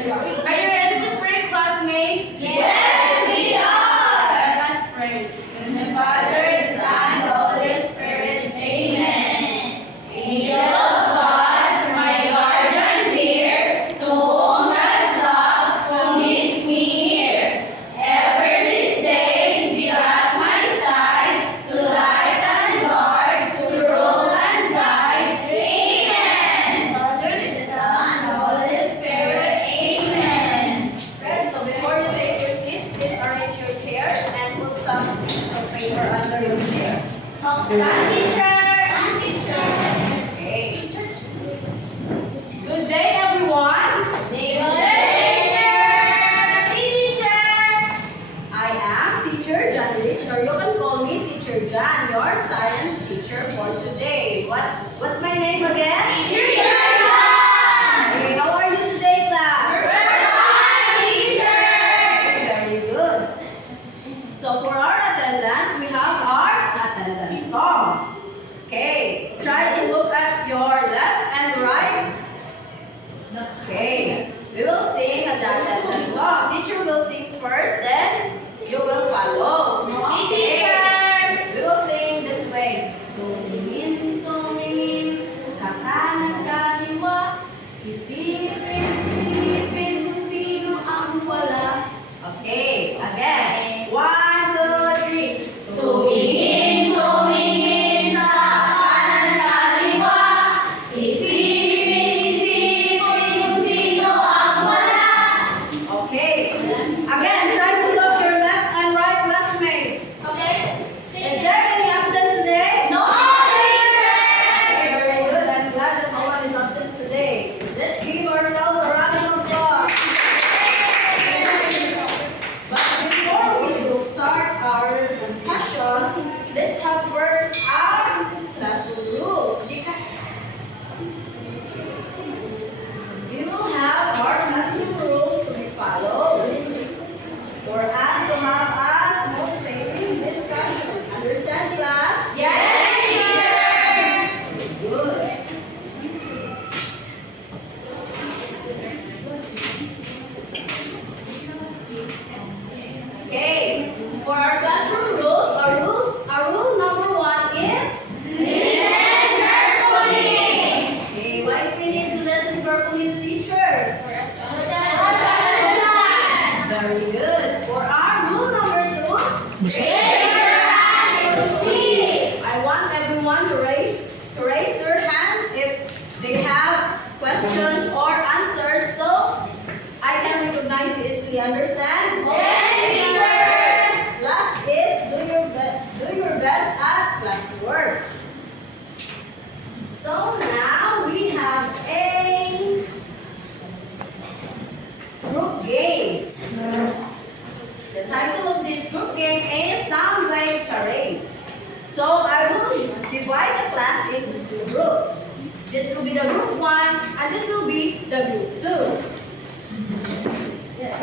Are you ready to pray, classmates? Yes, we are. Let us pray. In the Father, the Son, the Holy Spirit. Amen. Angel of God, my guardian dear, to whom God's love meets me here. Ever this day be at my side, to light and guard, to rule and guide. Amen. Father, the Son, the Holy Spirit. Amen. Right, so before you take your seats, please arrange your chairs and put some pieces of paper under your chair. Teacher. Teacher. Okay. Good day, everyone. I am Teacher John Rich, or you can call me Teacher John, your science teacher for today. What's my name again? Okay, how are you today, class? Okay, very good. So for our attendance, we have our attendance song. Okay, try to look at your left and right. Okay, we will sing a attendance song. Teacher will sing first, then you will follow. Okay, we will sing this way. Tumingin, tumingin, sa kanan kaliwa, isipin, isipin kung sino ang wala. Okay, again. 1, 2, 3. Tumingin, tumingin sa kanan kaliwa, isipin, isipin kung sino ang wala. Okay. Again, try to look your left and right classmates. Is there any absent today? No, Okay, very good. I'm glad that no one is absent today. Let's give ourselves a round of applause. But before we will start our discussion, let's have first our classroom rules. We will have our classroom rules to be followed for us to have a smooth sailing discussion. Understand, class? Good. Okay. For our classroom rules, our rule number 1 is okay. Why do we need to listen carefully to teacher? Very good. For our rule number 2, I want everyone to raise their hands if they have questions or answers, so I can recognize you easily. Understand? Last is do your best at classwork. So now we have a group game. The title of this group game is Sound Wave Charade. So I will divide the class into 2 groups. This will be the group 1 and this will be the group 2. Yes.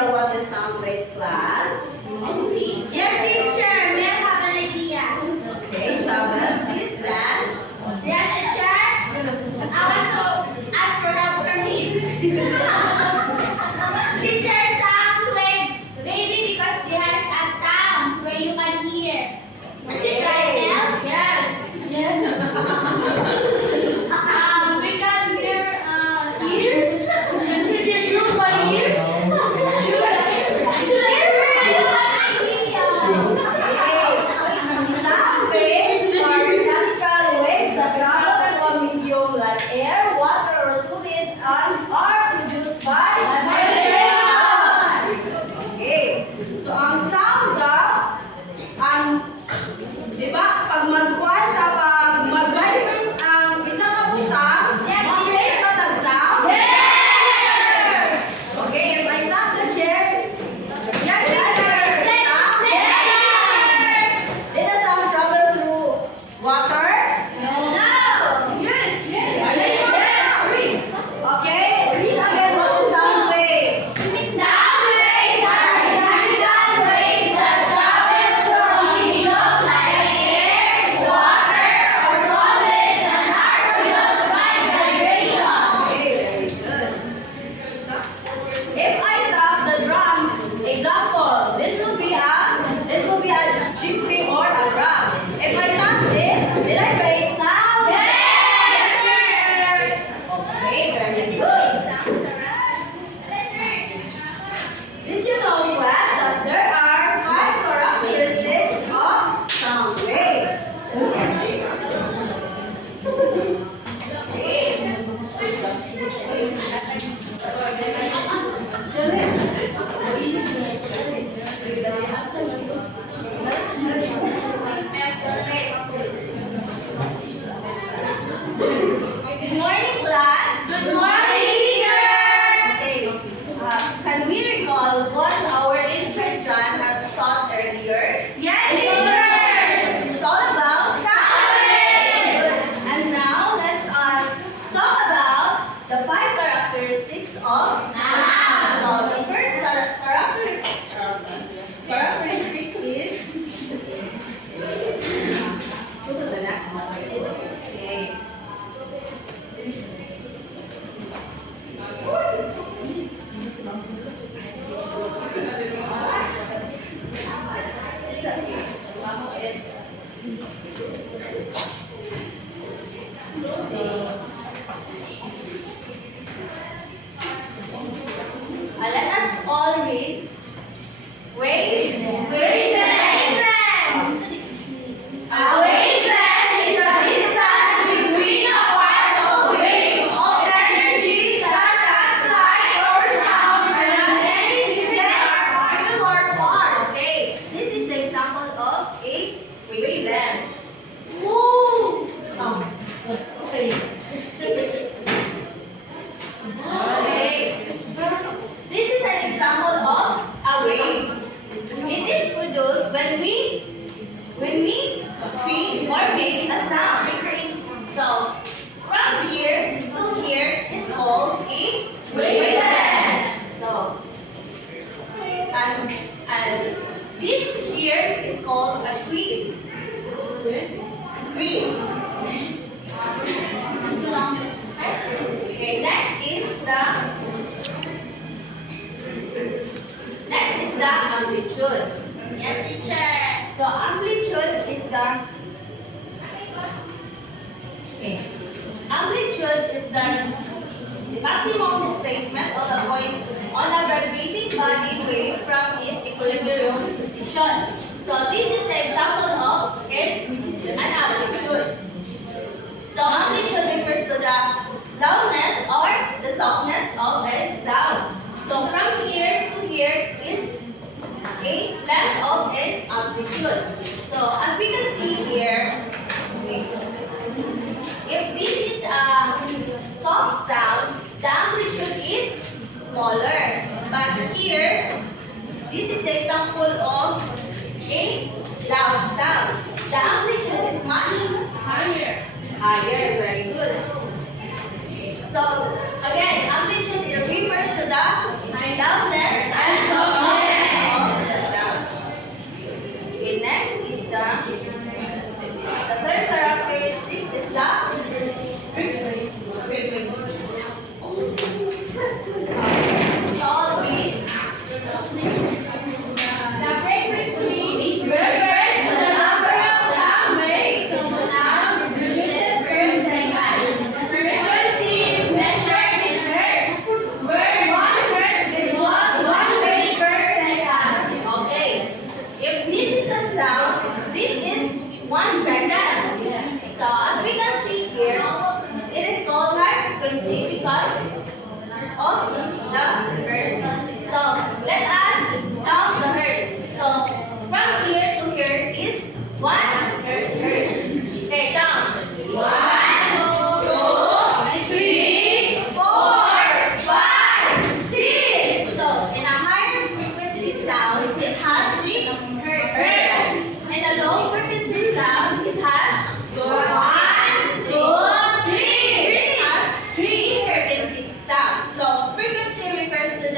idea what the sound waves, class? Yes, teacher. May I have an idea? Okay, Chavez, please stand. Yes, teacher. I want to ask for help from me. Teacher, sounds wave baby because there are sounds where you can hear. Is it right, El? Yes. Yes. We can hear ears. Shoot by ears. Shoot by ears. Sound waves are mechanical waves that travel from medium like air, water, or solids and are produced by vibration. Okay. So, ang sound daw, di ba, pag magkwanta, pag mag-vibrate ang isang kabutang, Yes, mag-create ba ng sound? Okay, if I stop the chair, Yes, did the sound travel through water? Yes. Okay, read again what the sound waves. Sound waves are mechanical waves that travel from medium like air, water, or solids and are produced by vibration. Okay, very good. If I tap the drum, example, this will be a jingling or a drum. If I tap this, did I create sound? Okay, very good. Did you know, class, that there are 5 characteristics of sound waves? Good morning, class. Good morning, teacher. Okay, can we recall what our intern John has taught earlier? Yes, teacher. It's all about Sound waves. Good. And now let's talk about the 5 characteristics of sound. So the first characteristic is okay. Let us all read. Wave. Wavelength. A wavelength is a distance between a particle wave of energy such as light or sound and any similar part. Okay, this is the example of a wavelength. Woo! Okay. This is an example of a wave. It is produced when we speak or make a sound. So from here to here is called a wavelength. So and this here is called a quiz. Quiz. Okay, next is the amplitude. Yes, teacher. So amplitude is the maximum displacement of the point on a vibrating body wave from its equilibrium position. So this is the example of an amplitude. So amplitude refers to the loudness or the softness of a sound. So from here to here is a length of an amplitude. So as we can see here, if this is a soft sound, the amplitude is smaller. But here, this is the example of a loud sound. The amplitude is much higher. Very good. So again, amplitude refers to the loudness and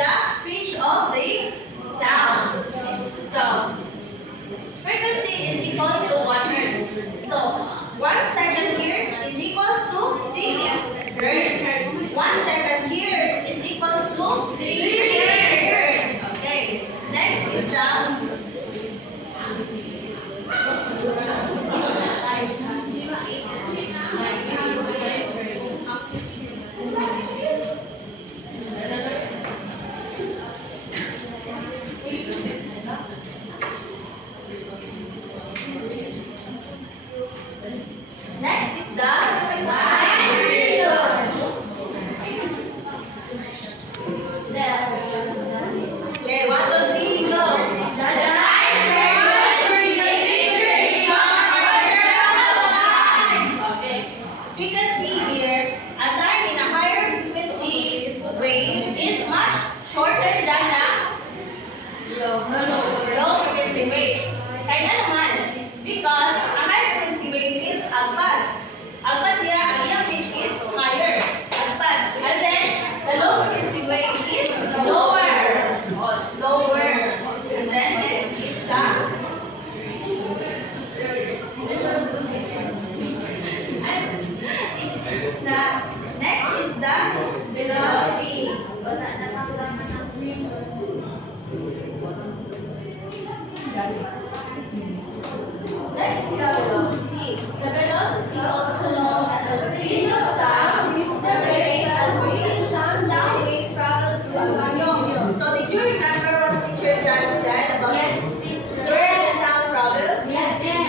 the pitch of the sound. So, frequency is equals to 1 hertz. So, 1 second here is equals to 6 hertz. 1 second here is equals to 3 hertz. Okay. Next is the next is the time period. Okay, 1, 2, 3, go. The time period is the duration order of time. Okay. As we can see here, a time in a higher frequency wave is much shorter than a low frequency wave. Kaya naman, because a high frequency wave is agpas. Agpas niya, ang iyang pitch is higher. Agpas. And then, the low frequency wave is lower. Oh, lower. And then, next is the next is the velocity. Next is the velocity. The velocity, also known as the speed of sound, is the rate at which sound wave travel through a medium. So did you remember what teacher Jan said about where the sound travel? Yes, yes.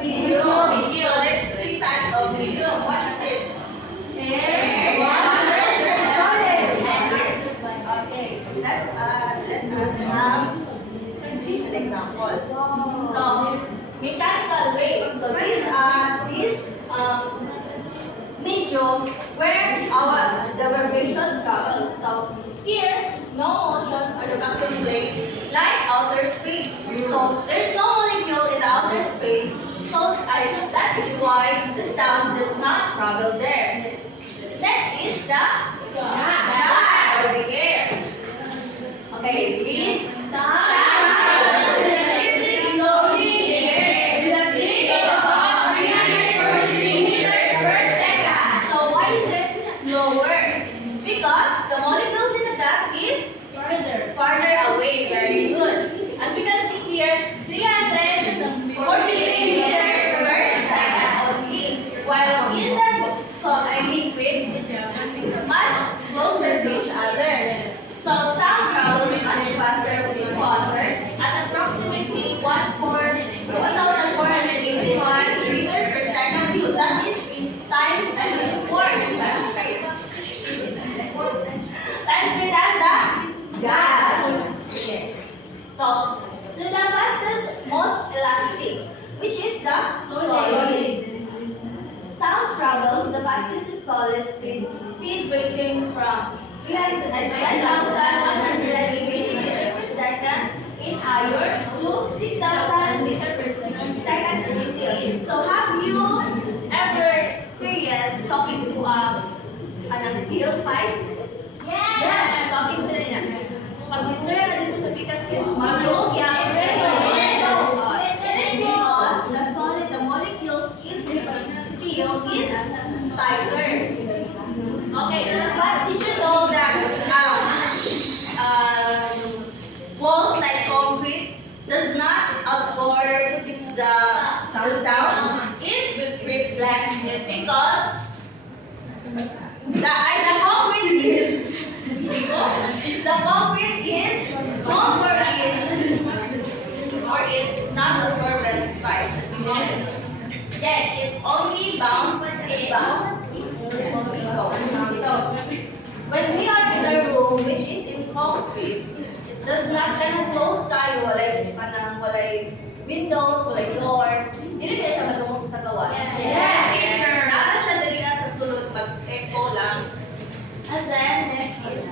Medium. So there's 3 types of medium. What is it? Okay, let us have an example. So, mechanical waves. So these are medium where the vibration travels. So here, no motion or the vacuum place like outer space. So there's no molecule in the outer space. So that is why the sound does not travel there. Next is the gas or the air. Okay, read. Sound travels relatively slowly in the air with a speed of about 343 meters per second. So why is it slower? Because the molecules in the gas is farther away. Very good. As we can see here, 343 meters per second only. While in the liquid, it is much closer to each other. So sound travels much faster with water at approximately 1,481 meters per second. So that is times 4. Times 3 than the gas. Okay. So the fastest, most elastic, which is the solid. Sound travels the fastest in solid speed ranging from 1,180 meters per second in air to 6,000 meters per second in steel. So have you ever experienced talking to a steel pipe? Yes! Talking to niya. Pag gusto niya na dito sa pikas is mag-look yan. It is because the molecules in the steel is tighter. Okay, but did you know that walls like concrete does not absorb the sound? It reflects it because the concrete is known for its non-absorbent part. Yet it only bounces So when we are in a room which is in concrete, it does not close tayo, walay windows, walay doors. Dili tayo siya madumog sa gawas. Yes. Nara siya dali sa sulod mag-echo lang. And then next is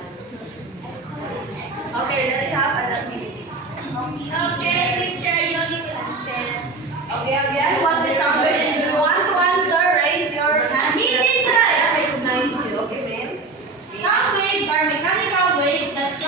okay, let's have an activity. Okay, teacher, you need to answer. Okay, again, what the sound wave? If you want to answer, raise your hand. Me, teacher. I recognize you. Okay, ma'am? Sound waves are mechanical waves that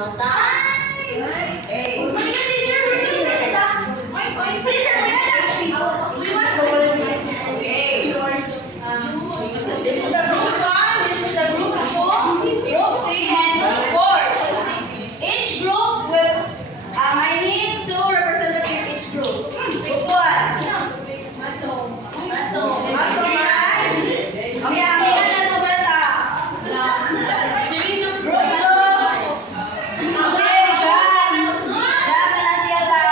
Okay. Okay. This is the group 1, this is the group 2, group 3, and group 4. Each group will, I need 2 representatives each group. Group 1. Muscle man. Okay, ambil na to bata. Group 2. Okay, jam. Jam na tiyaga.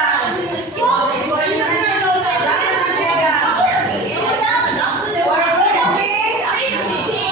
Jam na tiyaga. For group 3.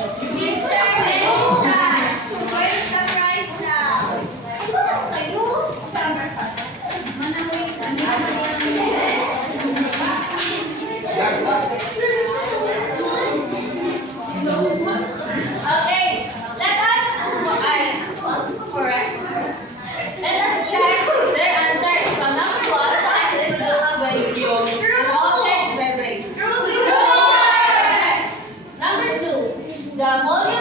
Teacher, where's the prize now? Okay, correct. Let us check their answer. So number 1, saan is produced by yung object beverage. Number 2, the volume